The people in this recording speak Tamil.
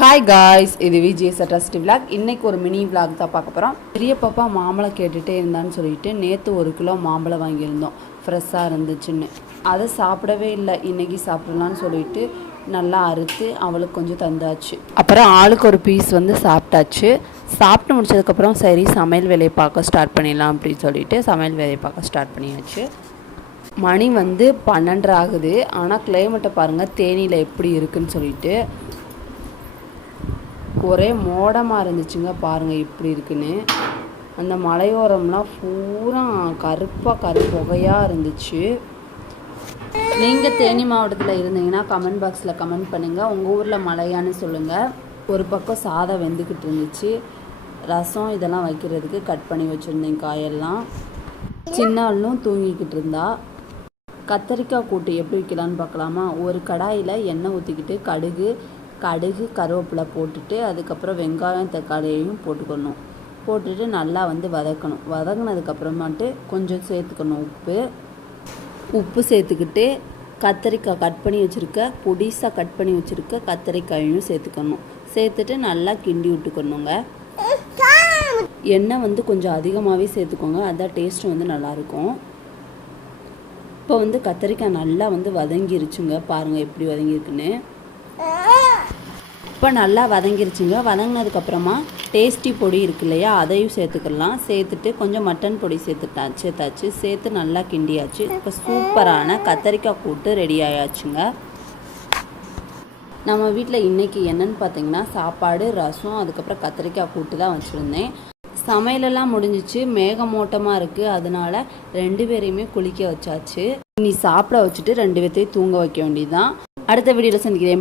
ஹாய் காய்ஸ், இது விஜிஎஸ் ட்ரஸ்ட் விளாக். இன்றைக்கி ஒரு மினி விளாக் தான் பார்க்க போகிறோம். பெரிய பாப்பா மாம்பழம் கேட்டுகிட்டே இருந்தான்னு சொல்லிட்டு நேற்று 1 கிலோ மாம்பழம் வாங்கியிருந்தோம். ஃப்ரெஷ்ஷாக இருந்துச்சுன்னு அதை சாப்பிடவே இல்லை. இன்றைக்கி சாப்பிடலான்னு சொல்லிட்டு நல்லா அறுத்து அவளுக்கு கொஞ்சம் தந்தாச்சு. அப்புறம் ஆளுக்கு ஒரு பீஸ் சாப்பிட்டாச்சு. சாப்பிட்டு முடிச்சதுக்கப்புறம் சரி சமையல் வேலையை பார்க்க ஸ்டார்ட் பண்ணிடலாம் அப்படின்னு சொல்லிட்டு சமையல் வேலையை பார்க்க ஸ்டார்ட் பண்ணியாச்சு. மணி 12 ஆகுது. ஆனால் கிளைமேட்டை பாருங்கள், தேனியில் எப்படி இருக்குன்னு சொல்லிட்டு ஒரே மோடமாக இருந்துச்சுங்க. பாருங்கள் எப்படி இருக்குன்னு. அந்த மலையோரம்லாம் பூரா கருப்பு புகையாக இருந்துச்சு. நீங்கள் தேனி மாவட்டத்தில் இருந்தீங்கன்னா கமெண்ட் பாக்ஸில் கமெண்ட் பண்ணுங்கள். உங்கள் ஊரில் மழையான்னு சொல்லுங்கள். ஒரு பக்கம் சாதம் வெந்துக்கிட்டு இருந்துச்சு. ரசம் இதெல்லாம் வைக்கிறதுக்கு கட் பண்ணி வச்சுருந்தேன் காயெல்லாம். சின்னாலும் தூங்கிக்கிட்டு இருந்தா. கத்தரிக்காய் கூட்டு எப்படி வைக்கலான்னு பார்க்கலாமா? ஒரு கடாயில் எண்ணெய் ஊற்றிக்கிட்டு கடுகு கருவேப்பிலை போட்டுட்டு அதுக்கப்புறம் வெங்காயம் தக்காளியையும் போட்டுக்கணும். போட்டுட்டு நல்லா வதக்கணும். வதங்கினதுக்கப்புறமாட்டு கொஞ்சம் சேர்த்துக்கணும் உப்பு சேர்த்துக்கிட்டு கத்தரிக்காய் கட் பண்ணி வச்சுருக்க பொடிசாக கட் பண்ணி வச்சுருக்க கத்தரிக்காயையும் சேர்த்துக்கணும். சேர்த்துட்டு நல்லா கிண்டி விட்டுக்கணுங்க. எண்ணெய் கொஞ்சம் அதிகமாகவே சேர்த்துக்கோங்க, அதான் டேஸ்ட்டு நல்லாயிருக்கும். இப்போ கத்தரிக்காய் நல்லா வதங்கிருச்சுங்க. பாருங்கள் எப்படி வதங்கிருக்குன்னு. இப்போ நல்லா வதங்கிருச்சுங்க. வதங்கினதுக்கப்புறமா டேஸ்டி பொடி இருக்கு இல்லையா, அதையும் சேர்த்துக்கலாம். சேர்த்துட்டு கொஞ்சம் மட்டன் பொடி சேர்த்தாச்சு. சேர்த்து நல்லா கிண்டியாச்சு. இப்போ சூப்பரான கத்தரிக்காய் கூட்டு ரெடி ஆயாச்சுங்க. நம்ம வீட்டில் இன்றைக்கி என்னன்னு பார்த்தீங்கன்னா சாப்பாடு, ரசம், அதுக்கப்புறம் கத்தரிக்காய் கூட்டு தான் வச்சுருந்தேன். சமையலெல்லாம் முடிஞ்சிச்சு. மேகமூட்டமாக இருக்குது, அதனால 2 பேரையுமே குளிக்க வச்சாச்சு. இனி சாப்பிட வச்சுட்டு 2 பேர்த்தையும் தூங்க வைக்க வேண்டியதுதான். அடுத்த வீடியோவில் சந்திக்கிறேன்.